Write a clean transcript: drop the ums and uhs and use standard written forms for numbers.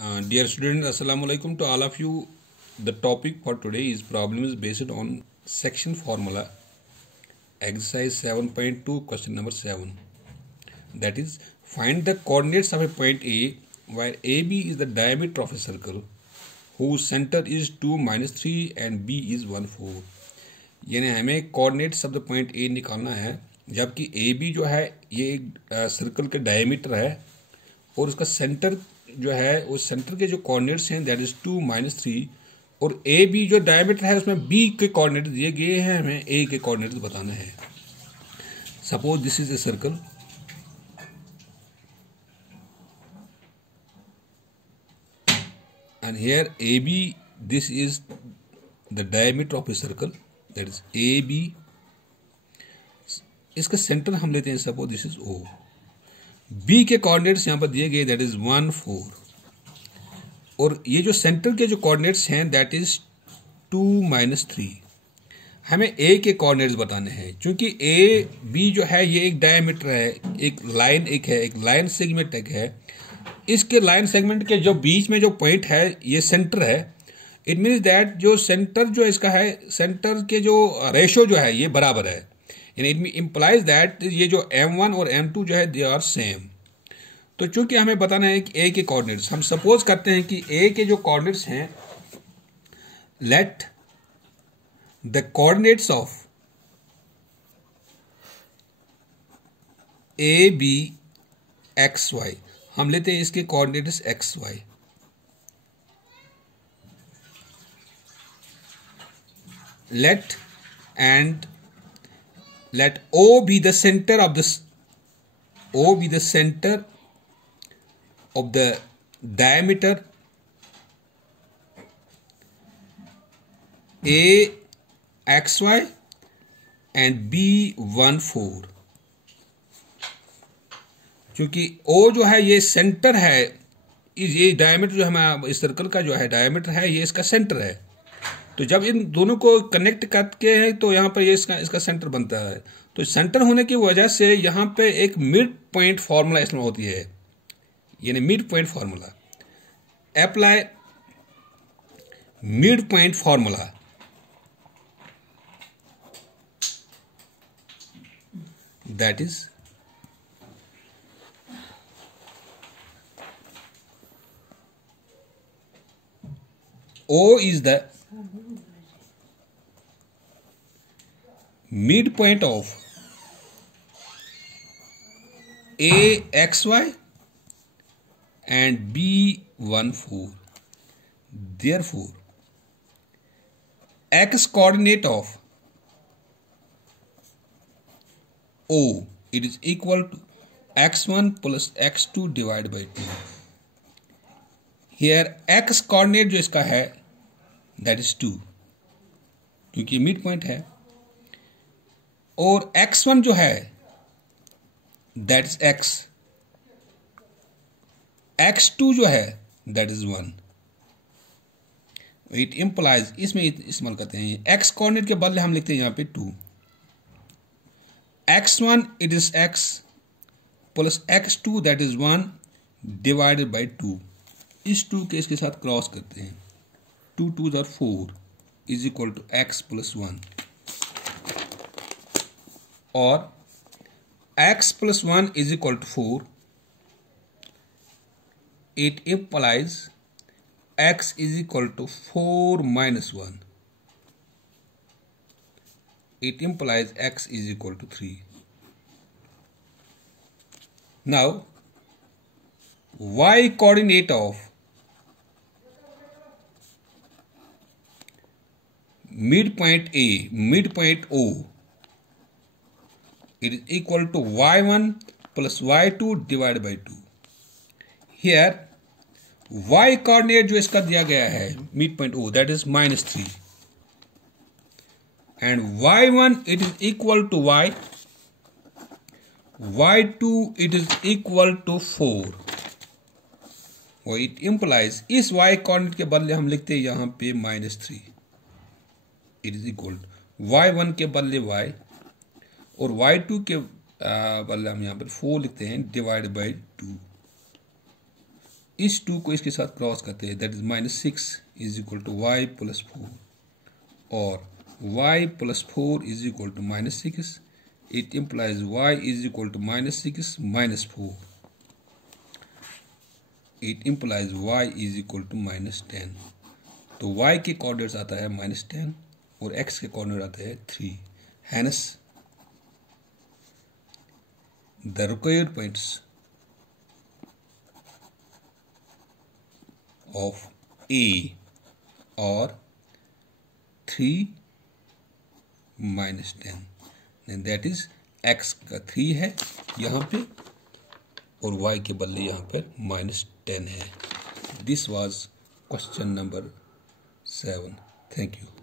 Dear students, Assalamu alaikum to all of you. The topic for today is problems based on section formula, exercise 7.2, question number 7. That is, find the coordinates of a point A where AB is the diameter of a circle whose center is 2, -3 and B is 1, 4. यानी हमें coordinates of the point A निकालना है, जबकि A B जो है ये एक circle के डायमीटर है और उसका सेंटर जो है उस सेंटर के जो कोऑर्डिनेट्स हैं दैट इज 2, -3 और ए बी जो डायमीटर है उसमें बी के कोऑर्डिनेट दिए गए हैं, हमें ए के कोऑर्डिनेट्स बताना है. Suppose this is a circle and here AB, this is the diameter of a circle, that is AB. इसका सेंटर हम लेते हैं, suppose this is O. B के कोऑर्डिनेट्स यहां पर दिए गए दैट इज 1, 4 और ये जो सेंटर के जो कोऑर्डिनेट्स हैं दैट इज 2, -3. हमें A के कोऑर्डिनेट्स बताने हैं, क्योंकि AB जो है ये एक डायमीटर है, एक लाइन एक लाइन सेगमेंट है. इसके लाइन सेगमेंट के जो बीच में जो पॉइंट है ये सेंटर है. इट मीन्स दैट जो सेंटर जो इसका है, सेंटर के जो रेशो जो है ये बराबर है. यानी इट इम्प्लाइज दैट ये जो M1 और M2 जो है दे आर सेम. तो चूंकि हमें बताना है कि A के कोऑर्डिनेट्स, हम सपोज करते हैं कि A के जो कोऑर्डिनेट्स हैं, let the coordinates of AB XY, हम लेते हैं इसके coordinates XY. Let O be the center of this. O be the center of the diameter A XY and B 1, 4. क्योंकि O जो है ये सेंटर है, ये डायमीटर जो हमारा इस सर्कल का जो है डायमीटर है ये इसका सेंटर है. तो जब इन दोनों को कनेक्ट करके है तो यहाँ पर ये इसका सेंटर बनता है. तो सेंटर होने की वजह से यहाँ पे एक मिड पॉइंट फार्मूला इसमें होती है, यानी mid point formula. Apply mid point formula. That is O is the midpoint of A XY and B 1, 4. Therefore, X coordinate of O, it is equal to X1 plus X2 divided by 2. Here X coordinate जो इसका है that is 2, क्योंकि mid point है, और X1 जो है that is X. X2 जो है दैट इज 1. इट इम्प्लाइज, इसमें इस्तेमाल करते हैं X कोऑर्डिनेट के बदले हम लिखते हैं यहां पे 2. X1 it is X plus X2 that is 1 divided by 2. इस 2 के इसके साथ क्रॉस करते हैं. 2 2s are 4 is equal to X plus 1, और X plus 1 is equal to 4. It implies X is equal to 4 minus 1. It implies X is equal to 3. Now Y coordinate of midpoint A, midpoint O, it is equal to Y1 plus Y2 divided by 2. Here Y coordinate जो इसका दिया गया है midpoint O that is -3 and Y1 it is equal to Y, Y2 it is equal to 4. और it implies इस Y coordinate के बदले हम लिखते हैं यहां पे -3. It is equal to Y1 के बदले Y और Y2 के बदले हम यहां पर 4 लिखते हैं डिवाइड बाई 2. इस 2 को इसके साथ क्रॉस करते हैं, that is -6 is equal to y plus 4 और y plus 4 is equal to -6. It implies y is equal to -6 minus 4. It implies y is equal to -10. तो y के कोऑर्डिनेट्स आता है -10 और x के कोऑर्डिनेट आता है 3. Hence, the required points of A are 3 -10. And that is x का 3 है यहाँ पे और y के बदले यहाँ पर -10 है. This was question number 7. Thank you.